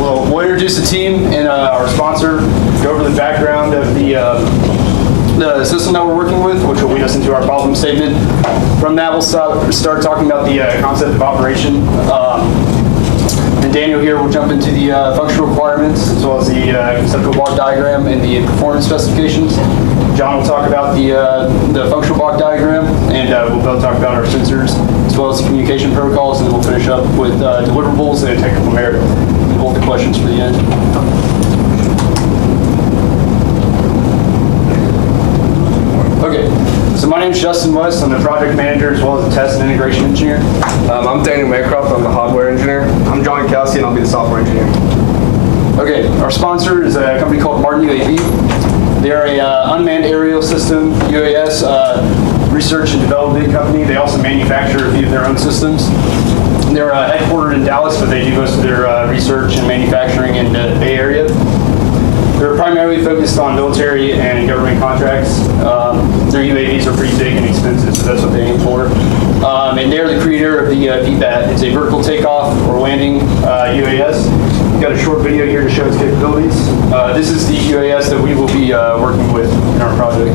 we'll introduce the team and our sponsor, go over the background of the system that we're working with, which will lead us into our problem statement. From that, we'll start talking about the concept of operation. And Daniel here will jump into the functional requirements, as well as the conceptual block diagram and the performance specifications. John will talk about the functional block diagram, and we'll both talk about our sensors, as well as the communication protocols, and then we'll finish up with deliverables and technical merit, and hold the questions for the end. Okay, so my name is Justin West. I'm the project manager as well as the test and integration engineer. I'm Daniel Maycroft. I'm the hardware engineer. I'm John Kelsey, and I'll be the software engineer. Okay, our sponsor is a company called Martin UAV. They're a unmanned aerial system, UAS, research and development company. They also manufacture a few of their own systems. They're headquartered in Dallas, but they do most of their research and manufacturing in the Bay Area. They're primarily focused on military and government contracts. Their UAVs are pretty big and expensive, so that's what they aim for. And they're the creator of the VBAT. It's a vertical takeoff or landing UAS. We've got a short video here to show its capabilities. This is the UAS that we will be working with in our project.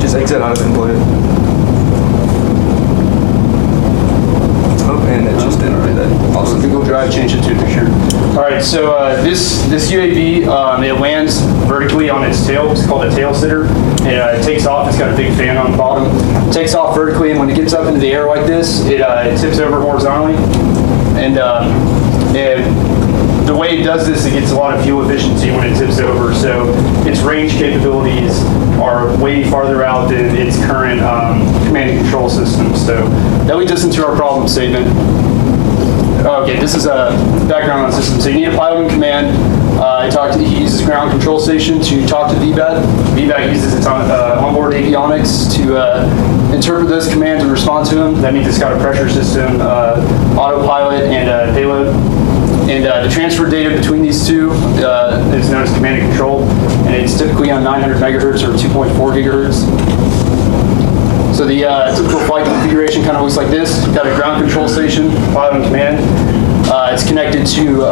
Just exit out of input. And it just didn't do that. Also, Google Drive, change it to a picture. All right, so this UAV, it lands vertically on its tail. It's called a tail sitter. It takes off. It's got a big fan on the bottom. It takes off vertically, and when it gets up into the air like this, it tips over horizontally. And the way it does this, it gets a lot of fuel efficiency when it tips over. So its range capabilities are way farther out than its current command and control system. So that leads us into our problem statement. Okay, this is a background on the system. So you need a pilot in command. He uses ground control station to talk to VBAT. VBAT uses its onboard avionics to interpret those commands and respond to them. That means it's got a pressure system, autopilot, and payload. And the transfer data between these two is known as command and control, and it's typically on 900 megahertz or 2.4 gigahertz. So the typical flight configuration kind of looks like this. You've got a ground control station, pilot in command. It's connected to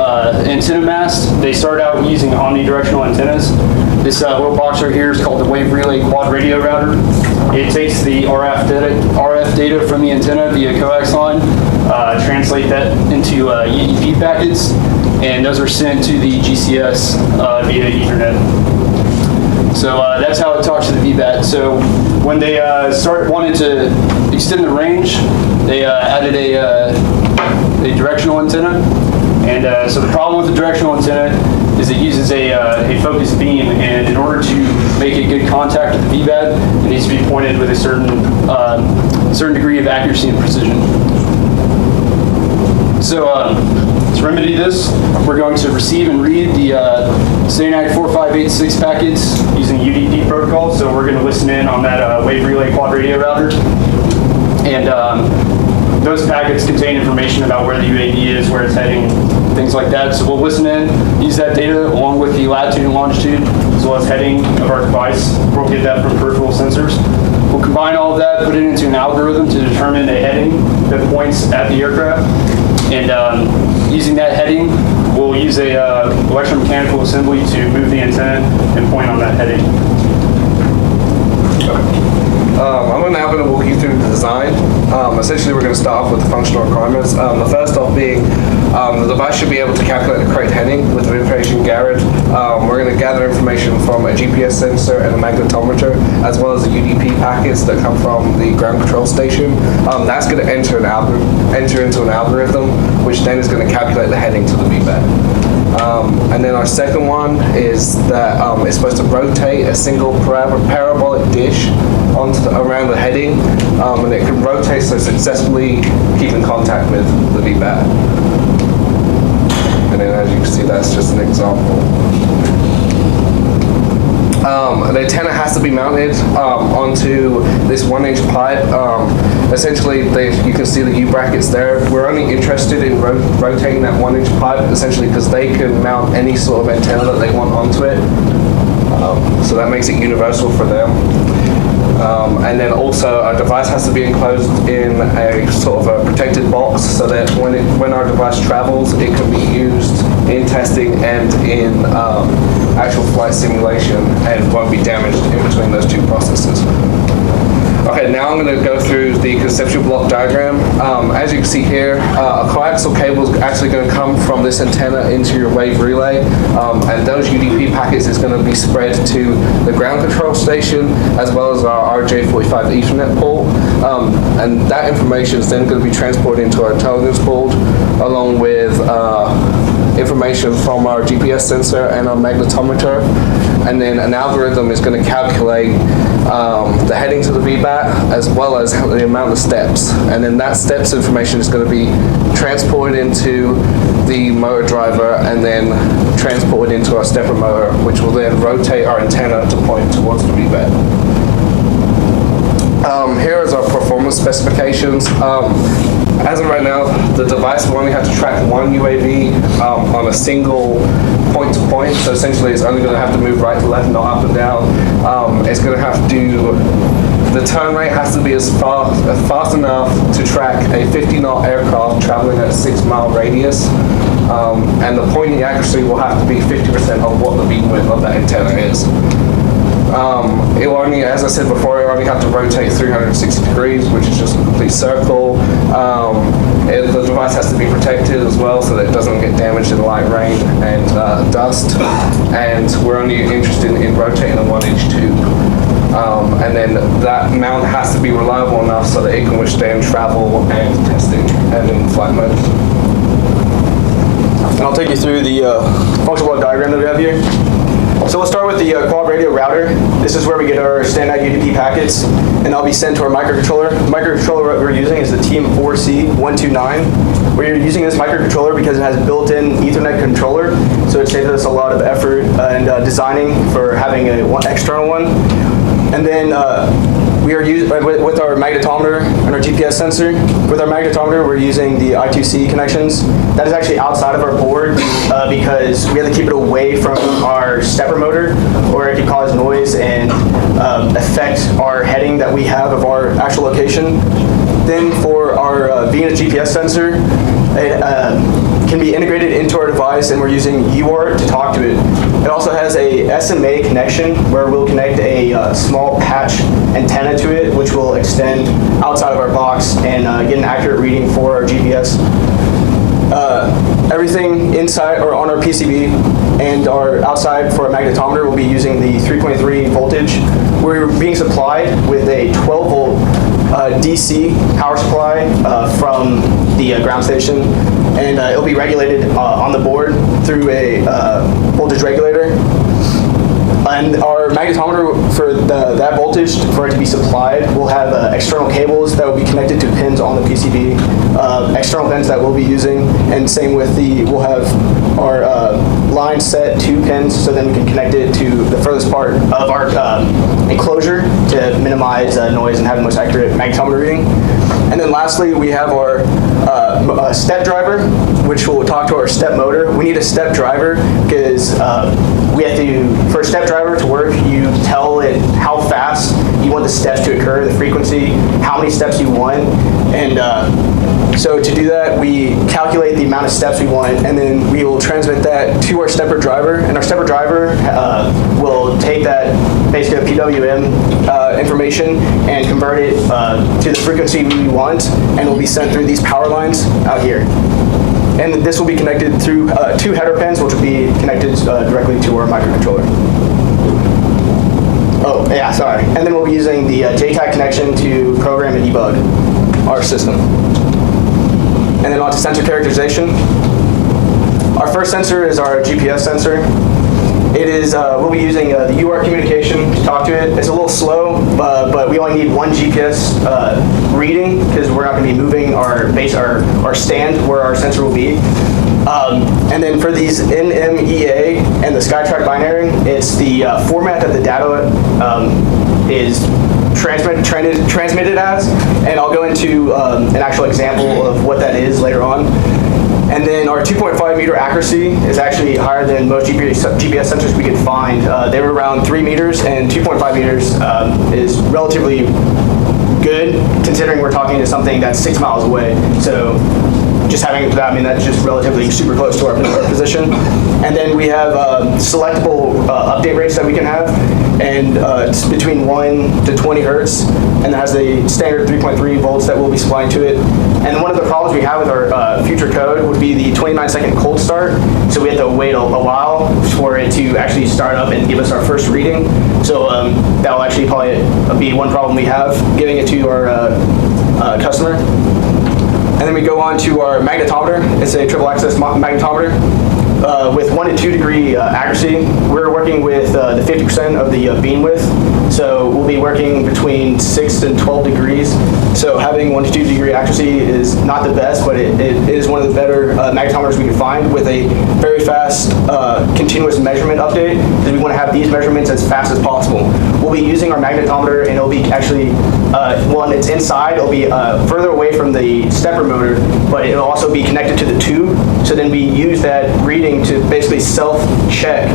antenna mast. They start out using omnidirectional antennas. This little box right here is called the Wave Relay Quad Radio Router. It takes the RF data from the antenna via coax line, translate that into UDP packets, and those are sent to the GCS via Ethernet. So that's how it talks to the VBAT. So when they wanted to extend the range, they added a directional antenna. And so the problem with the directional antenna is it uses a focused beam, and in order to make a good contact with the VBAT, it needs to be pointed with a certain degree of accuracy and precision. So to remedy this, we're going to receive and read the SANAC 4586 packets using UDP protocol. So we're going to listen in on that Wave Relay Quad Radio Router. And those packets contain information about where the UAV is, where it's heading, things like that. So we'll listen in, use that data along with the latitude and longitude, as well as heading of our device. We'll get that from peripheral sensors. We'll combine all of that, put it into an algorithm to determine a heading that points at the aircraft. And using that heading, we'll use a electromechanical assembly to move the antenna and point on that heading. I'm now going to walk you through the design. Essentially, we're going to start off with the functional requirements. The first off being the device should be able to calculate the correct heading with the information gathered. We're going to gather information from a GPS sensor and a magnetometer, as well as the UDP packets that come from the ground control station. That's going to enter into an algorithm, which then is going to calculate the heading to the VBAT. And then our second one is that it's supposed to rotate a single parabolic dish around the heading, and it can rotate so successfully keep in contact with the VBAT. And then as you can see, that's just an example. The antenna has to be mounted onto this 1-inch pipe. Essentially, you can see the U brackets there. We're only interested in rotating that 1-inch pipe, essentially because they can mount any sort of antenna that they want onto it. So that makes it universal for them. And then also our device has to be enclosed in a sort of a protected box so that when our device travels, it can be used in testing and in actual flight simulation and won't be damaged in between those two processes. Okay, now I'm going to go through the conceptual block diagram. As you can see here, a coaxial cable is actually going to come from this antenna into your wave relay, and those UDP packets is going to be spread to the ground control station as well as our RJ45 Ethernet port, and that information is then going to be transported into our intelligence board along with information from our GPS sensor and our magnetometer, and then an algorithm is going to calculate the headings of the VBAT as well as the amount of steps, and then that steps information is going to be transported into the motor driver and then transported into our stepper motor, which will then rotate our antenna to point towards the VBAT. Here is our performance specifications. As of right now, the device will only have to track one UAV on a single point-to-point, so essentially it's only going to have to move right to left, not up and down. It's going to have to, the turn rate has to be as fast enough to track a 50-knot aircraft traveling at a 6-mile radius, and the pointing accuracy will have to be 50% of what the beam width of that antenna is. It will only, as I said before, it only have to rotate 360 degrees, which is just a complete circle. The device has to be protected as well so that it doesn't get damaged in light rain and dust. And we're only interested in rotating a 1-inch tube. And then that mount has to be reliable enough so that it can withstand travel and testing and in flight mode. And I'll take you through the functional block diagram that we have here. So we'll start with the quad radio router. This is where we get our standard UDP packets, and they'll be sent to our microcontroller. The microcontroller we're using is the TM4C129. We're using this microcontroller because it has a built-in Ethernet controller, so it saves us a lot of effort and designing for having an external one. And then we are using, with our magnetometer and our GPS sensor, with our magnetometer we're using the I2C connections. That is actually outside of our board because we have to keep it away from our stepper motor or it could cause noise and affect our heading that we have of our actual location. Then for our Venus GPS sensor, it can be integrated into our device and we're using UART to talk to it. It also has a SMA connection where we'll connect a small patch antenna to it, which will extend outside of our box and get an accurate reading for our GPS. Everything inside or on our PCB and our outside for our magnetometer will be using the 3.3 voltage. We're being supplied with a 12-volt DC power supply from the ground station, and it'll be regulated on the board through a voltage regulator. And our magnetometer for that voltage, for it to be supplied, will have external cables that will be connected to pins on the PCB, external pins that we'll be using, and same with we'll have our line set to pins, so then we can connect it to the furthest part of our enclosure to minimize noise and have the most accurate magnetometer reading. And then lastly, we have our step driver, which will talk to our step motor. We need a step driver because we have to, for a step driver to work, you tell it how fast you want the steps to occur, the frequency, how many steps you want. And so to do that, we calculate the amount of steps we want, and then we will transmit that to our stepper driver. And our stepper driver will take that, basically a PWM information, and convert it to the frequency we want, and it will be sent through these power lines out here. And this will be connected through 2 header pins, which will be connected directly to our microcontroller. Oh, yeah, sorry. And then we'll be using the JTAG connection to program and debug our system. And then on to sensor characterization. Our first sensor is our GPS sensor. It is, we'll be using the UART communication to talk to it. It's a little slow, but we only need one GPS reading because we're not going to be moving our stand where our sensor will be. And then for these NMEA and the SkyTrack binary, it's the format that the data is transmitted as, and I'll go into an actual example of what that is later on. And then our 2.5 meter accuracy is actually higher than most GPS sensors we could find. They were around 3 meters, and 2.5 meters is relatively good considering we're talking to something that's 6 miles away. So just having that, I mean, that's just relatively super close to our position. And then we have selectable update rates that we can have, and it's between 1 to 20 hertz, and it has the standard 3.3 volts that we'll be supplying to it. And one of the problems we have with our future code would be the 29-second cold start. So we have to wait a while for it to actually start up and give us our first reading. So that will actually probably be one problem we have giving it to our customer. And then we go on to our magnetometer. It's a triple axis magnetometer. With 1 to 2 degree accuracy, we're working with the 50% of the beam width. So we'll be working between 6 and 12 degrees. So having 1 to 2 degree accuracy is not the best, but it is one of the better magnetometers we can find with a very fast continuous measurement update, because we want to have these measurements as fast as possible. We'll be using our magnetometer, and it'll be actually, when it's inside, it'll be further away from the stepper motor, but it'll also be connected to the tube. So then we use that reading to basically self-check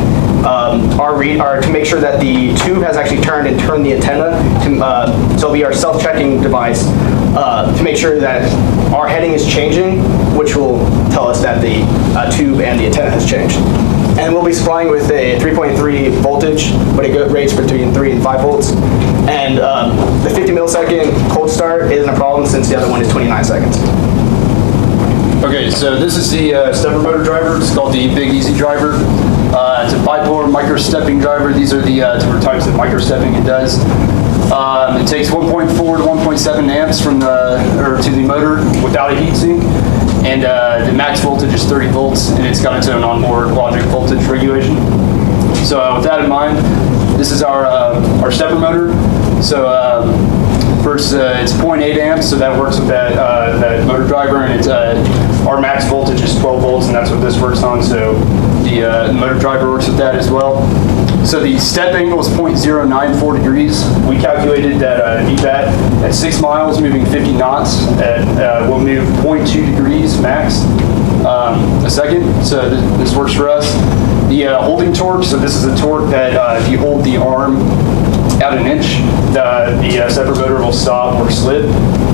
to make sure that the tube has actually turned and turned the antenna. So it'll be our self-checking device to make sure that our heading is changing, which will tell us that the tube and the antenna has changed. And we'll be supplying with a 3.3 voltage, but it rates between 3 and 5 volts. And the 50 millisecond cold start isn't a problem since the other one is 29 seconds. Okay, so this is the stepper motor driver. It's called the Big Easy driver. It's a bipolar micro-stepping driver. These are the different types of micro-stepping it does. It takes 1.4 to 1.7 amps from to the motor without a heatsink, and the max voltage is 30 volts, and it's got its own onboard logic voltage regulation. So with that in mind, this is our stepper motor. So first, it's 0.8 amps, so that works with that motor driver, and it's our max voltage is 12 volts, and that's what this works on. So the motor driver works with that as well. So the step angle is 0.094 degrees. We calculated that VBAT at 6 miles, moving 50 knots, will move 0.2 degrees max a second. So this works for us. The holding torque, so this is a torque that if you hold the arm out an inch, the stepper motor will stop or slip.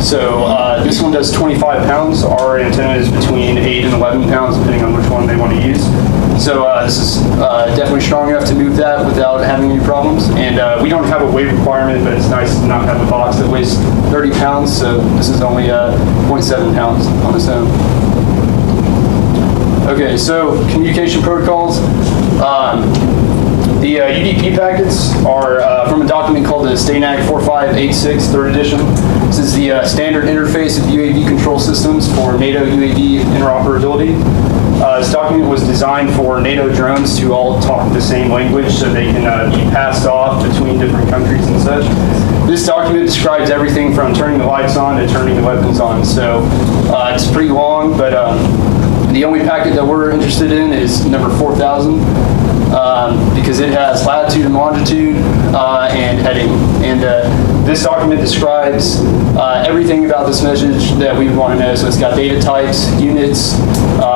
So this one does 25 pounds. Our antenna is between 8 and 11 pounds, depending on which one they want to use. So this is definitely strong enough to move that without having any problems. And we don't have a weight requirement, but it's nice to not have a box that weighs 30 pounds. So this is only 0.7 pounds on its own. Okay, so communication protocols. The UDP packets are from a document called the STANAG 4586 3rd edition. This is the standard interface of UAV control systems for NATO UAV interoperability. This document was designed for NATO drones to all talk the same language so they can be passed off between different countries and such. This document describes everything from turning the lights on to turning the weapons on. So it's pretty long, but the only packet that we're interested in is number 4000 because it has latitude and longitude and heading. And this document describes everything about this message that we want to know. So it's got data types, units,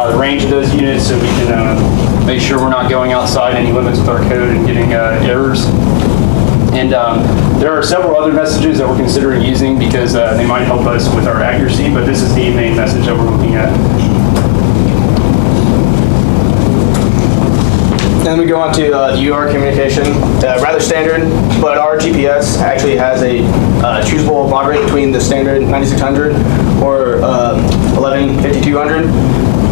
the range of those units, so we can make sure we're not going outside any limits with our code and getting errors. And there are several other messages that we're considering using because they might help us with our accuracy, but this is the main message that we're looking at. Then we go on to the UR communication, rather standard, but our GPS actually has a choosable baud rate between the standard 9600 or 115200.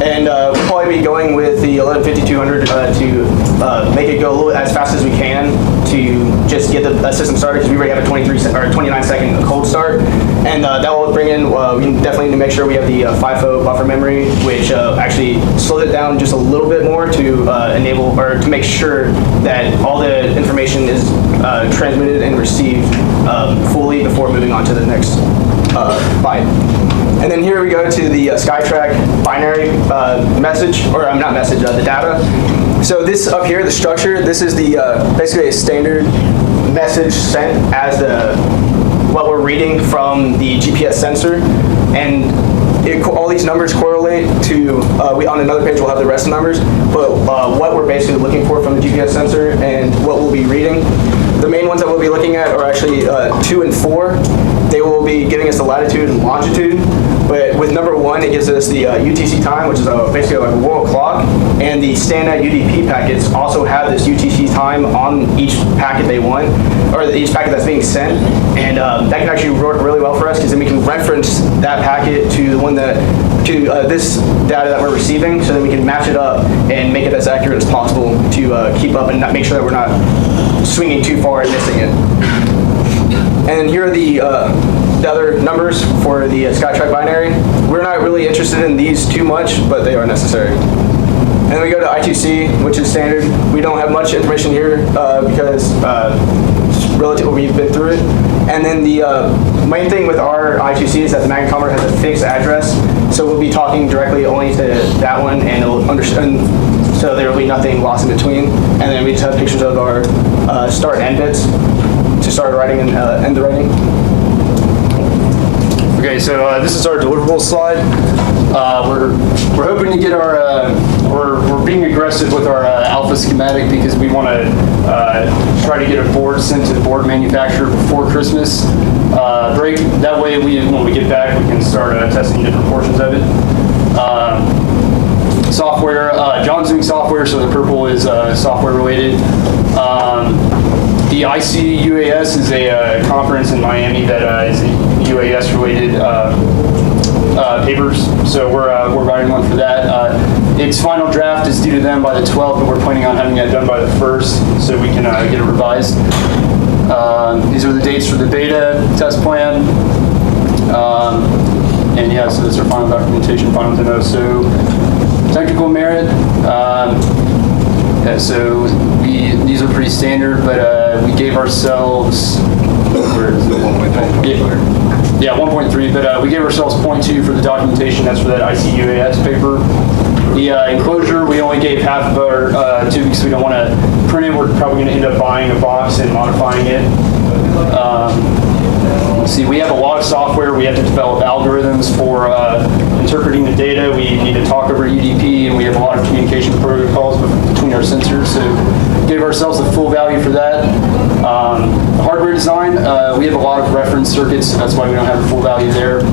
And we'll probably be going with the 115200 to make it go a little as fast as we can to just get the system started, because we already have a 29-second cold start. And that will bring in, we definitely need to make sure we have the FIFO buffer memory, which actually slows it down just a little bit more to enable, or to make sure that all the information is transmitted and received fully before moving on to the next byte. And then here we go to the SkyTrack binary message, or not message, the data. So this up here, the structure, this is the basically a standard message sent as what we're reading from the GPS sensor. And all these numbers correlate to, on another page we'll have the rest of the numbers, but what we're basically looking for from the GPS sensor and what we'll be reading. The main ones that we'll be looking at are actually 2 and 4. They will be giving us the latitude and longitude, but with number 1, it gives us the UTC time, which is basically like a world clock, and the standard UDP packets also have this UTC time on each packet they want, or each packet that's being sent, and that can actually work really well for us because then we can reference that packet to the one that this data that we're receiving, so then we can match it up and make it as accurate as possible to keep up and make sure that we're not swinging too far and missing it. And here are the other numbers for the SkyTrack binary. We're not really interested in these too much, but they are necessary. And then we go to I2C, which is standard. We don't have much information here because relatively we've been through it. And then the main thing with our I2C is that the magnetometer has a fixed address, so we'll be talking directly only to that one, and it'll understand. So there will be nothing lost in between. And then we just have pictures of our start and end bits to start writing and end the writing. Okay, so this is our deliverables slide. We're hoping to get our we're being aggressive with our alpha schematic because we want to try to get a board sent to the board manufacturer before Christmas break. That way, when we get back, we can start testing different portions of it. Software, John's doing software, so the purple is software related. The ICUAS is a conference in Miami that is UAS related papers, so we're writing one for that. Its final draft is due to them by the 12th, but we're planning on having that done by the 1st, so we can get it revised. These are the dates for the beta test plan. And yeah, so that's our final documentation, final demo. So technical merit. Yeah, so these are pretty standard, but we gave ourselves, where is it? 1.3. Yeah, 1.3, but we gave ourselves 0.2 for the documentation. That's for that ICUAS paper. The enclosure, we only gave half of our 2 because we don't want to print it. We're probably going to end up buying a box and modifying it. Let's see, we have a lot of software. We have to develop algorithms for interpreting the data. We need to talk over UDP, and we have a lot of communication protocols between our sensors. So gave ourselves the full value for that. Hardware design, we have a lot of reference circuits, so that's why we don't have the full value there.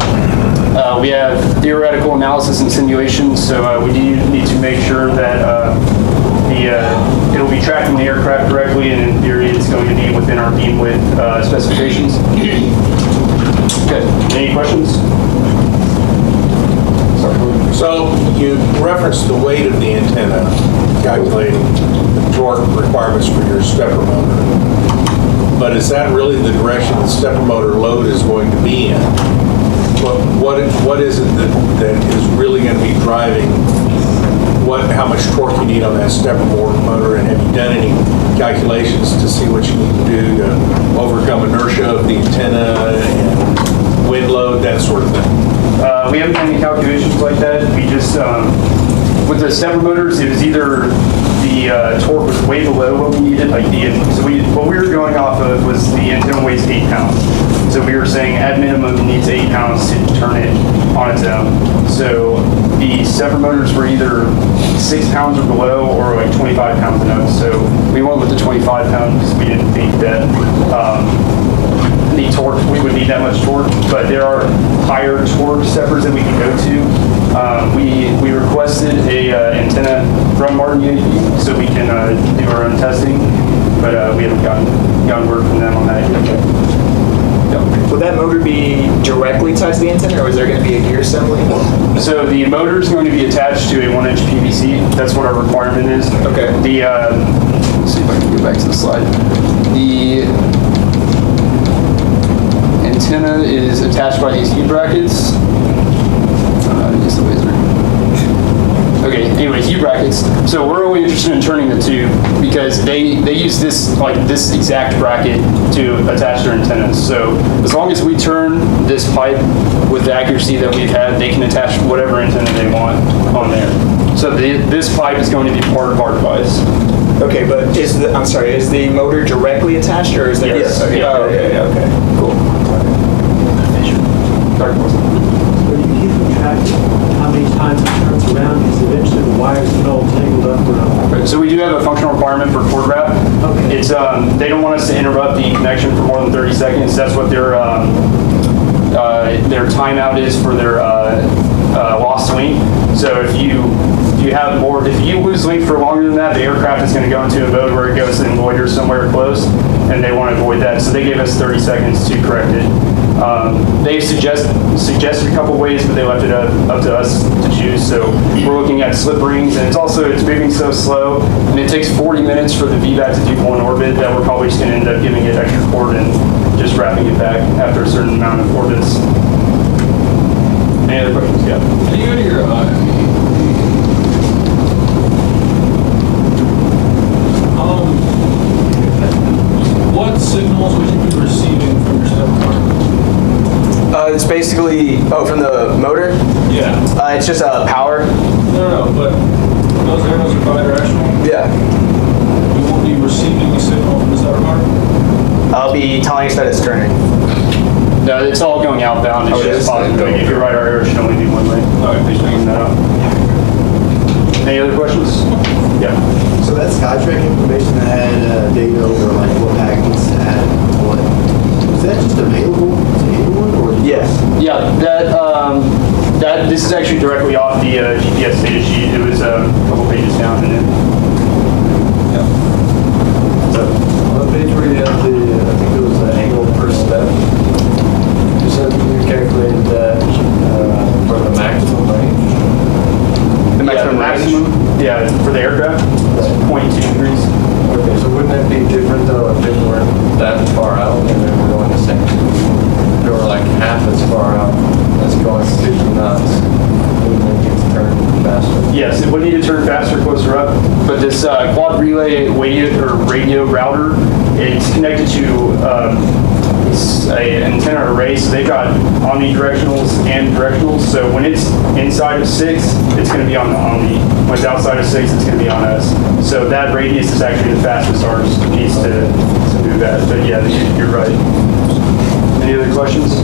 We have theoretical analysis and simulations, so we need to make sure that it'll be tracking the aircraft correctly, and in theory, it's going to be within our beam width specifications. Okay, any questions? So you referenced the weight of the antenna, calculating the torque requirements for your stepper motor. But is that really the direction the stepper motor load is going to be in? What is it that is really going to be driving how much torque you need on that stepper motor, and have you done any calculations to see what you need to do to overcome inertia of the antenna and wind load, that sort of thing? We haven't done any calculations like that. We just, with the stepper motors, it was either the torque was way below what we needed, what we were going off of was the antenna weighs 8 pounds. So we were saying at minimum it needs 8 pounds to turn it on its own. So the stepper motors were either 6 pounds or below, or like 25 pounds and up. So we went with the 25 pound because we didn't think that the torque, we would need that much torque, but there are higher torque steppers that we can go to. We requested a antenna from Martin UAV so we can do our own testing, but we haven't gotten word from them on that yet. Will that motor be directly tied to the antenna, or is there going to be a gear assembly? So the motor is going to be attached to a 1-inch PVC. That's what our requirement is. Okay. The let's see if I can get back to the slide. The antenna is attached by these U-brackets. Use the laser. Okay, anyways, U-brackets. So we're only interested in turning the two because they use this exact bracket to attach their antennas. So as long as we turn this pipe with the accuracy that we've had, they can attach whatever antenna they want on there. So this pipe is going to be part of our device. Okay, but is the motor directly attached, or is there? Yes. Okay. Yeah. Oh, okay. Cool. Dark they don't want us to interrupt the connection for more than 30 seconds. That's what their timeout is for their lost link. So if you lose link for longer than that, the aircraft is going to go into a mode where it goes and loiters somewhere close, and they want to avoid that. So they gave us 30 seconds to correct it. They suggested a couple ways, but they left it up to us to choose. So we're looking at slip rings, and it's moving so slow, and it takes 40 minutes for the VBAC to do one orbit that we're probably just going to end up giving it extra cord and just wrapping it back after a certain amount of orbits. Any other questions? Yeah. Can you go to your what signals would you be receiving from your step motor? It's basically, from the motor, Yeah. it's just power. No, but those arrows are bidirectional. Yeah. You won't be receiving a signal from the step motor? I'll be telling us that it's turning. No, it's all going outbound. It's Oh, it just is? positive. If you're right, our arrow should only be one way. All right, Just bringing that up. Any other questions? Yeah. So that SkyTrack information had data over like what packets had what. Was that just available to anyone or? Yes. Yeah, this is actually directly off the GPS data sheet. It was a couple pages down in it. On the page where you have I think it was the angle per step, you said you calculated that for the maximum range? The maximum range? Yeah, for the aircraft, it's 0.2 degrees. Okay, so wouldn't it be different though if it weren't that far out and then we're going the same? If it were like half as far out, that's going 50 knots, wouldn't it get to turn faster? Yes, it would need to turn faster closer up, but this quad relay radio router, it's connected to an antenna array, so they've got omnidirectionals and directionals. So when it's inside of 6, it's going to be on the omni. When it's outside of 6, it's going to be on us. So that radius is actually the fastest ours needs to move at. But yeah, you're right. Any other questions?